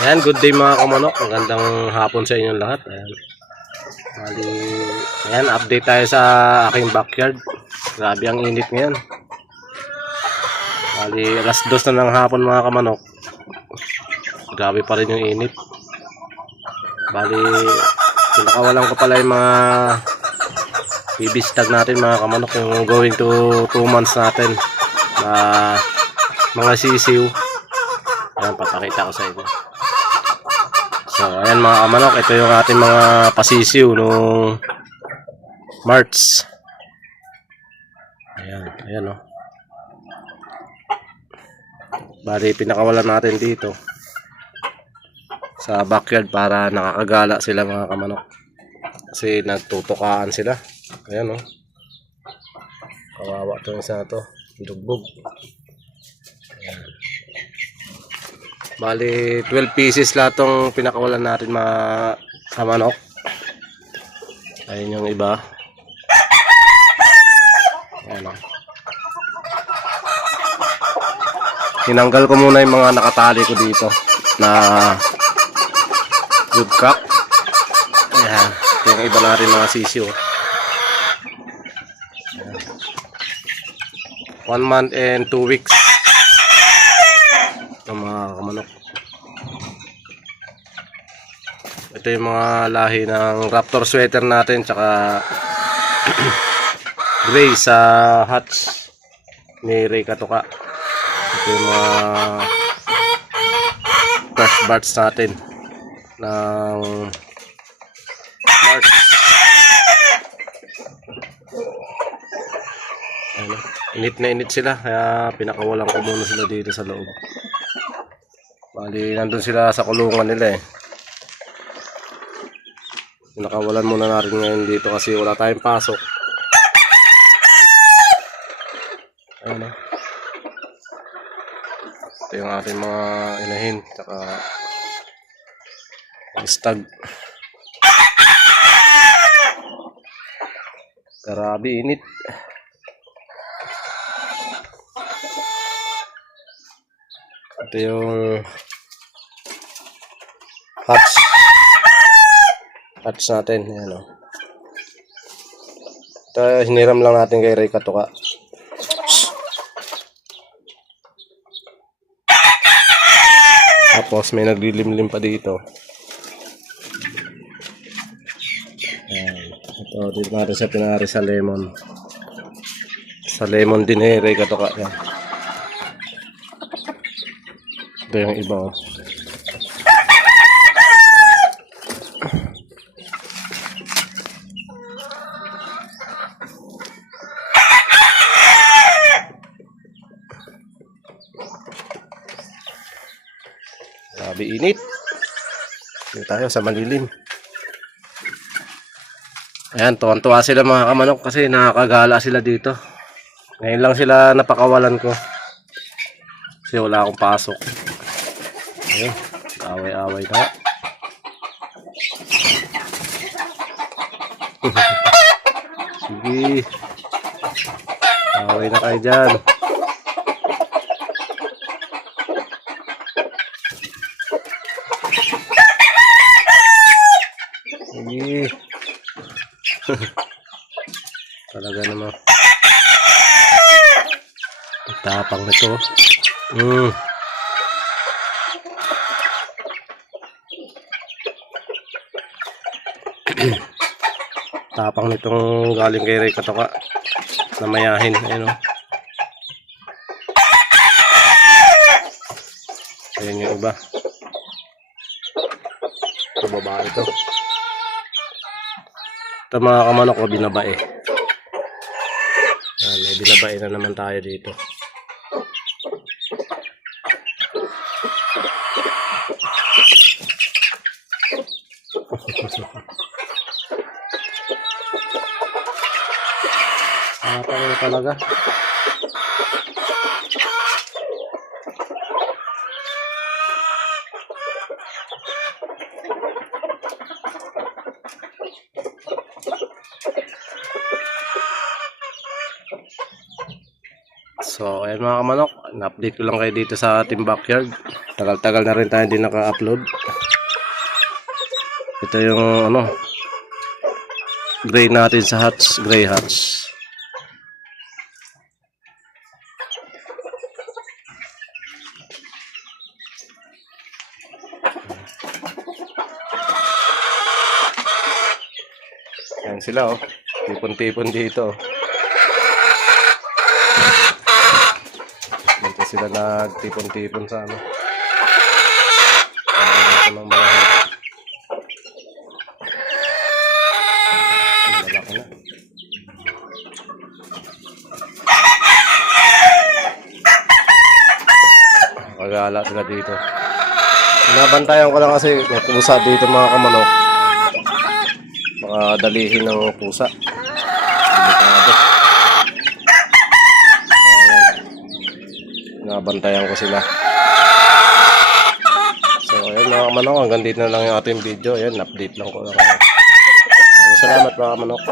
Ayan, good day mga kamanok. Magandang hapon sa inyong lahat. Ayan. Ayan, update tayo sa aking backyard. Grabe ang init ngayon. Alas 2 na ng hapon mga kamanok. Grabe pa rin yung init. Pinakawalan ko pala yung mga bibistag natin mga kamanok. Yung going to 2 months natin na mga sisiw. Ayan, papakita ko sa inyo. So, ayan mga kamanok, ito yung ating mga pasisiw nung March. Ayan o. Pinakawalan natin dito sa backyard para nakakagala sila mga kamanok. Kasi nagtutukaan sila. Ayan o. Kawawa ito isa na to. Dugbog. Ayan. 12 pieces lahat tong pinakawalan natin mga kamanok. Ayun yung iba. Ayan o. Tinanggal ko muna yung mga nakatali ko dito na good cock. Ayan. Ito yung iba natin mga sisiw. 1 month and 2 weeks. Mga kamanok. Ito yung mga lahi ng Raptor sweater natin tsaka gray sa hatch ni Ray Katuka. Ito yung mga fresh batch natin ng March. Init na init sila kaya pinakawalan ko muna sila dito sa loob. Nandun sila sa kulungan nila eh. Nakawalan muna natin ngayon dito kasi wala tayong pasok. Ayan o. Ito yung ating mga inahin saka stag. Grabe init. Ito yung hatch natin. Ayan o. Ito hiniram lang natin kay Ray Katuka. Tapos may naglilimlim pa dito. Ayan. Ito dito natin sa pinari sa lemon. Sa lemon din eh Ray Katuka. Ayan. Ito yung iba o. Grabe init. Dito tayo sa malilim. Ayan, tuwan-tuwa sila mga kamanok kasi nakakagala sila dito. Ngayon lang sila napakawalan ko. Kasi wala akong pasok. Ayun, away-away na. Sige. Away na kayo dyan. Sige. Talaga naman. Tapang nito. Tapang nitong galing kay Ray Katuka na mayahin. Ayan o. Ayan yung iba. Ito babae ito. Ito mga kamanok ko binabae. Ayan, may binabae na naman tayo dito. Tapang talaga. So, ayan mga kamanok, na-update ko lang kayo dito sa ating backyard. Tagal-tagal na rin tayo hindi naka-upload. Ito yung ano, gray natin sa hatch, gray hatch. Yan sila, oh. Tipon-tipon dito. Dito sila nagtipon-tipon sa ano. Dito ng mga lalaki na. Pag-aala sila dito. Binabantayan ko lang kasi may pusa dito mga kamanok. Baka dalihin ng pusa. Delikado. Binabantayan ko sila. So ayun mga kamanok, hanggang dito na lang yung ating video. Ayan, update lang ko lang. Salamat mga kamanok.